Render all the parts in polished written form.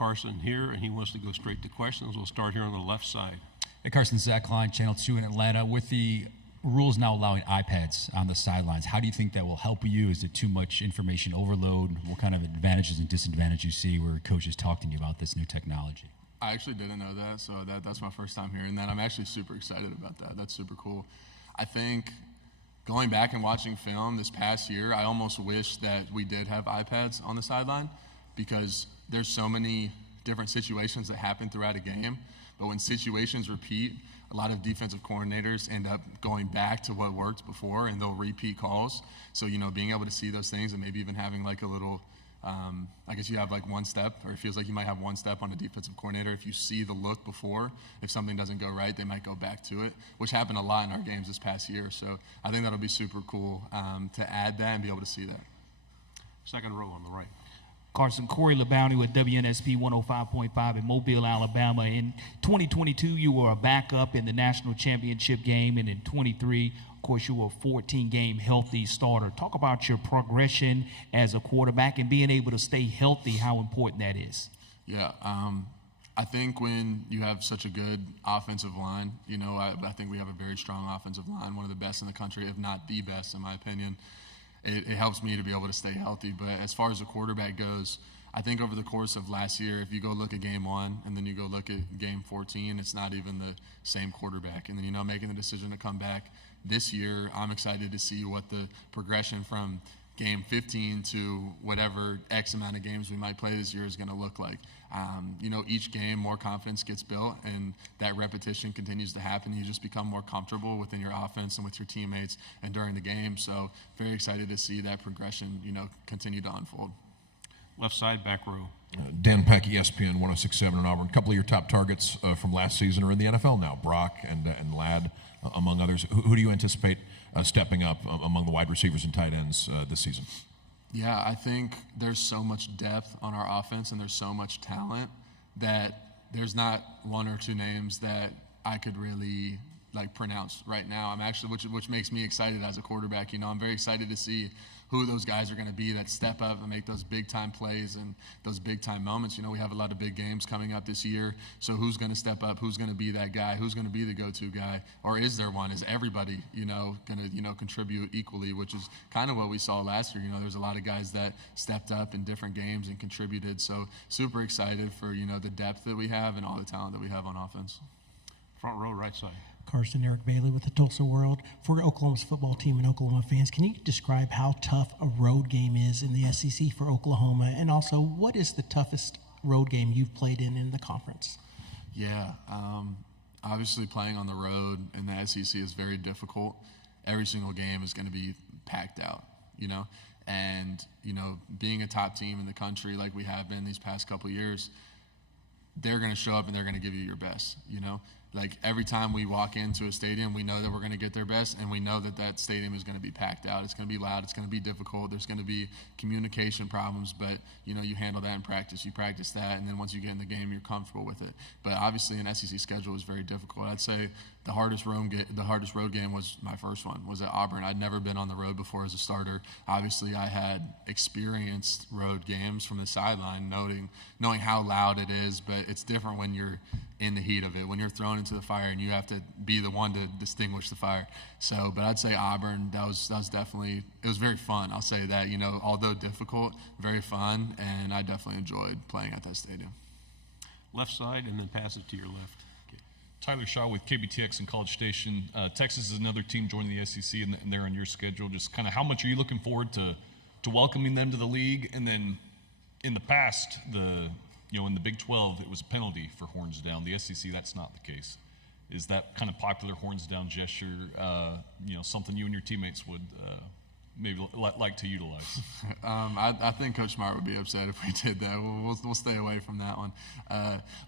Carson here, and he wants to go straight to questions. We'll start here on the left side. Hey, Carson, Zach Klein, Channel 2 in Atlanta. With the rules now allowing iPads on the sidelines, how do you think that will help you? Is it too much information overload? What kind of advantages and disadvantages you see where coaches talk to you about this new technology? I actually didn't know that, so that's my first time hearing that. I'm actually super excited about that. That's super cool. I think going back and watching film this past year, I almost wish that we did have iPads on the sideline because there's so many different situations that happen throughout a game. But when situations repeat, a lot of defensive coordinators end up going back to what worked before, and they'll repeat calls. So, being able to see those things and maybe even having like a little, I guess you have like one step, or it feels like you might have one step on a defensive coordinator. If you see the look before, if something doesn't go right, they might go back to it, which happened a lot in our games this past year. So I think that'll be super cool to add that and be able to see that. Second row on the right. Carson, Corey LeBounty with WNSP 105.5 in Mobile, Alabama. In 2022, you were a backup in the national championship game, and in 23, of course, you were a 14-game healthy starter. Talk about your progression as a quarterback and being able to stay healthy, how important that is. Yeah, I think when you have such a good offensive line, I think we have a very strong offensive line, one of the best in the country, if not the best, in my opinion. It helps me to be able to stay healthy. But as far as a quarterback goes, I think over the course of last year, if you go look at game 1 and then you go look at game 14, it's not even the same quarterback. And then, making the decision to come back this year, I'm excited to see what the progression from game 15 to whatever X amount of games we might play this year is going to look like. Each game, more confidence gets built, and that repetition continues to happen. You just become more comfortable within your offense and with your teammates and during the game. So very excited to see that progression, continue to unfold. Left side, back row. Dan Peck, ESPN 106.7 in Auburn. A couple of your top targets from last season are in the NFL now, Brock and Ladd, among others. Who do you anticipate stepping up among the wide receivers and tight ends this season? Yeah, I think there's so much depth on our offense and there's so much talent that there's not one or two names that I could really pronounce right now. I'm actually, which makes me excited as a quarterback. I'm very excited to see who those guys are going to be that step up and make those big-time plays and those big-time moments. We have a lot of big games coming up this year, so who's going to step up? Who's going to be that guy? Who's going to be the go-to guy? Or is there one? Is everybody, going to, contribute equally, which is kind of what we saw last year. There's a lot of guys that stepped up in different games and contributed, so super excited for, the depth that we have and all the talent that we have on offense. Front row, right side. Carson, Eric Bailey with the Tulsa World. For Oklahoma's football team and Oklahoma fans, can you describe how tough a road game is in the SEC for Oklahoma? And also, what is the toughest road game you've played in the conference? Yeah, obviously playing on the road in the SEC is very difficult. Every single game is going to be packed out, And, being a top team in the country like we have been these past couple of years, they're going to show up and they're going to give you your best, every time we walk into a stadium, we know that we're going to get their best, and we know that that stadium is going to be packed out. It's going to be loud. It's going to be difficult. There's going to be communication problems, but, you handle that in practice. You practice that, and then once you get in the game, you're comfortable with it. But obviously an SEC schedule is very difficult. I'd say the hardest road game was my first one, was at Auburn. I'd never been on the road before as a starter. Obviously, I had experienced road games from the sideline, knowing how loud it is, but it's different when you're in the heat of it, when you're thrown into the fire and you have to be the one to distinguish the fire. So, but I'd say Auburn, that was definitely, it was very fun. I'll say that, although difficult, very fun, and I definitely enjoyed playing at that stadium. Left side, and then pass it to your left. Tyler Shaw with KBTX and College Station. Texas is another team joining the SEC, and they're on your schedule. Just kind of how much are you looking forward to welcoming them to the league? And then in the past, in the Big 12, it was a penalty for horns down. The SEC, that's not the case. Is that kind of popular horns down gesture, something you and your teammates would maybe like to utilize? I think Coach Smart would be upset if we did that. We'll stay away from that one.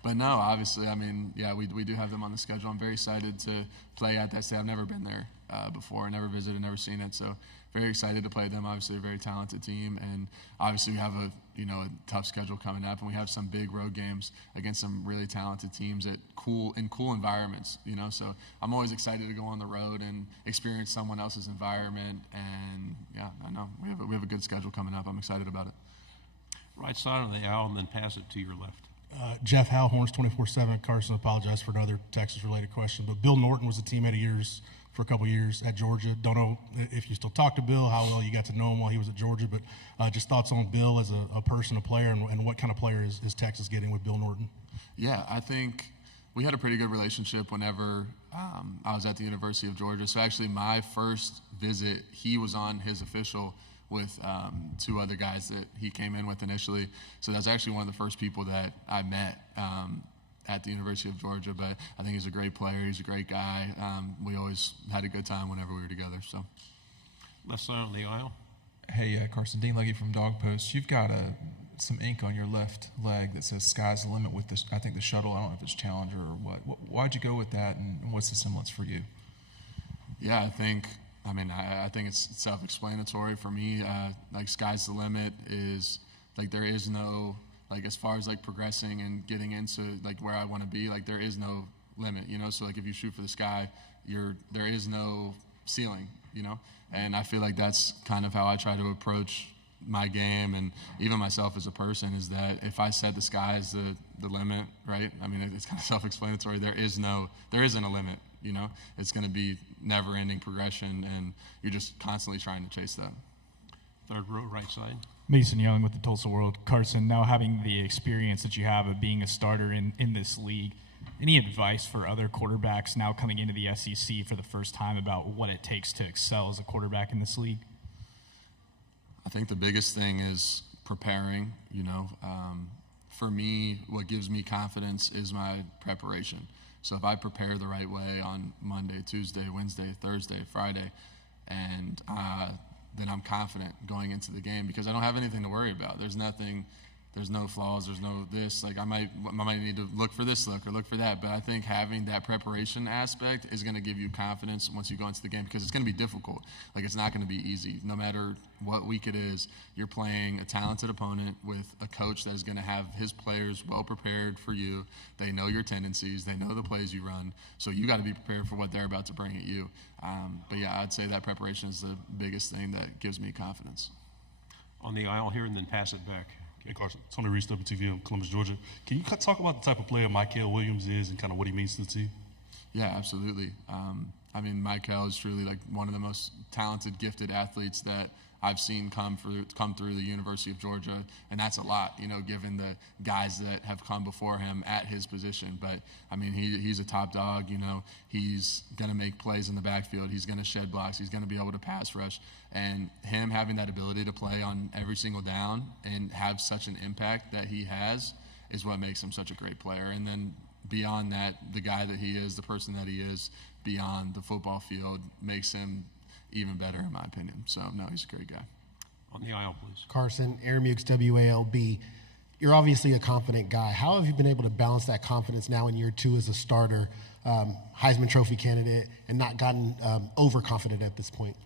But no, obviously, we do have them on the schedule. I'm very excited to play at that state. I've never been there before. I never visited, never seen it. So very excited to play them. Obviously, a very talented team, and obviously we have a tough schedule coming up, and we have some big road games against some really talented teams in cool environments. So I'm always excited to go on the road and experience someone else's environment. And yeah, I know we have a good schedule coming up. I'm excited about it. Right side of the aisle, and then pass it to your left. Jeff Halhorns, 24/7. Carson, apologize for another Texas-related question, but Bill Norton was a teammate of yours for a couple years at Georgia. Don't know if you still talk to Bill, how well you got to know him while he was at Georgia, but just thoughts on Bill as a person, a player, and what kind of player is Texas getting with Bill Norton? Yeah, I think we had a pretty good relationship whenever I was at the University of Georgia. So actually my first visit, he was on his official with two other guys that he came in with initially. So that's actually one of the first people that I met at the University of Georgia. But I think he's a great player. He's a great guy. We always had a good time whenever we were together. So Left side on the aisle. Hey, Carson, Dean Legge from Dog Post. You've got some ink on your left leg that says "Sky's the limit" with this. I think the shuttle. I don't know if it's Challenger or what. Why'd you go with that, and what's the semblance for you? yeah, I think it's self-explanatory for me. Like sky's the limit is like there is no like as far as like progressing and getting into like where I want to be, like there is no limit, you know. So like if you shoot for the sky, there is no ceiling, you know. And I feel like that's kind of how I try to approach my game and even myself as a person, is that if I said the sky is the limit, right? I mean, it's kind of self-explanatory. There isn't a limit, you know. It's going to be never-ending progression, and you're just constantly trying to chase that. Third row, right side. Mason Young with the Tulsa World. Carson, now having the experience that you have of being a starter in this league, any advice for other quarterbacks now coming into the SEC for the first time about what it takes to excel as a quarterback in this league? I think the biggest thing is preparing, you know. For me, what gives me confidence is my preparation. So if I prepare the right way on Monday, Tuesday, Wednesday, Thursday, Friday, and then I'm confident going into the game because I don't have anything to worry about. There's no flaws, there's no this. Like I might need to look for this look or look for that, but I think having that preparation aspect is going to give you confidence once you go into the game because it's going to be difficult. Like it's not going to be easy. No matter what week it is, you're playing a talented opponent with a coach that is going to have his players well prepared for you. They know your tendencies, they know the plays you run, so you got to be prepared for what they're about to bring at you. But yeah, I'd say that preparation is the biggest thing that gives me confidence. On the aisle here, and then pass it back. Hey, Carson. Tony Reese, WTVM, Columbus, Georgia. Can you talk about the type of player Mikel Williams is and kind of what he means to the team? Yeah, absolutely. I mean, Mikel is truly like one of the most talented, gifted athletes that I've seen come through the University of Georgia, and that's a lot, you know, given the guys that have come before him at his position. But I mean, he's a top dog, you know. He's gonna make plays in the backfield. He's gonna shed blocks. He's gonna be able to pass rush, and him having that ability to play on every single down and have such an impact that he has is what makes him such a great player. And then beyond that, the guy that he is, the person that he is beyond the football field makes him even better, in my opinion. So, no, he's a great guy. On the aisle, please. Carson, Aaron Mukes, WALB. You're obviously a confident guy. How have you been able to balance that confidence now in year two as a starter, Heisman Trophy candidate, and not gotten overconfident at this point?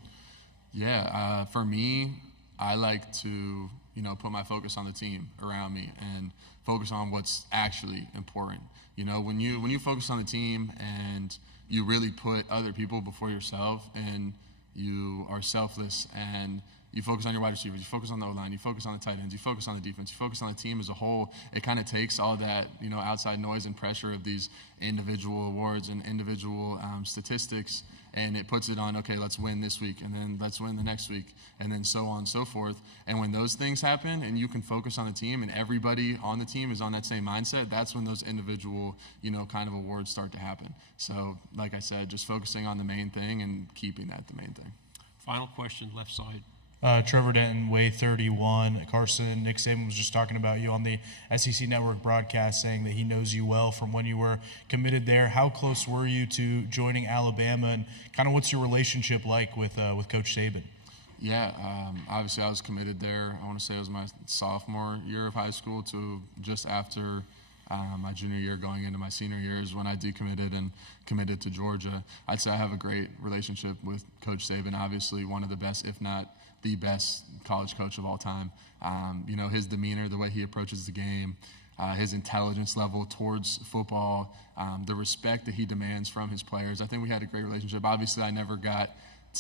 Yeah, for me, I like to, you know, put my focus on the team around me and focus on what's actually important. You know, when you focus on the team and you really put other people before yourself and you are selfless and you focus on your wide receivers, you focus on the O-line, you focus on the tight ends, you focus on the defense, you focus on the team as a whole, it kind of takes all that, you know, outside noise and pressure of these individual awards and individual statistics, and it puts it on, okay, let's win this week, and then let's win the next week, and then so on and so forth. And when those things happen and you can focus on the team and everybody on the team is on that same mindset, that's when those individual, you know, kind of awards start to happen. So, like I said, just focusing on the main thing and keeping that the main thing. Final question, left side. Trevor Denton, Way 31. Carson, Nick Saban was just talking about you on the SEC Network broadcast, saying that he knows you well from when you were committed there. How close were you to joining Alabama, and kind of what's your relationship like with Coach Saban? Yeah, obviously I was committed there. I want to say it was my sophomore year of high school to just after my junior year going into my senior year is when I decommitted and committed to Georgia. I'd say I have a great relationship with Coach Saban, obviously one of the best, if not the best college coach of all time. You know, his demeanor, the way he approaches the game, his intelligence level towards football, the respect that he demands from his players. I think we had a great relationship. Obviously, I never got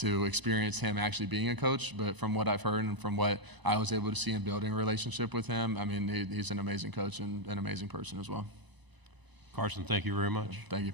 to experience him actually being a coach, but from what I've heard and from what I was able to see in building a relationship with him, I mean, he's an amazing coach and an amazing person as well. Carson, thank you very much. Thank you.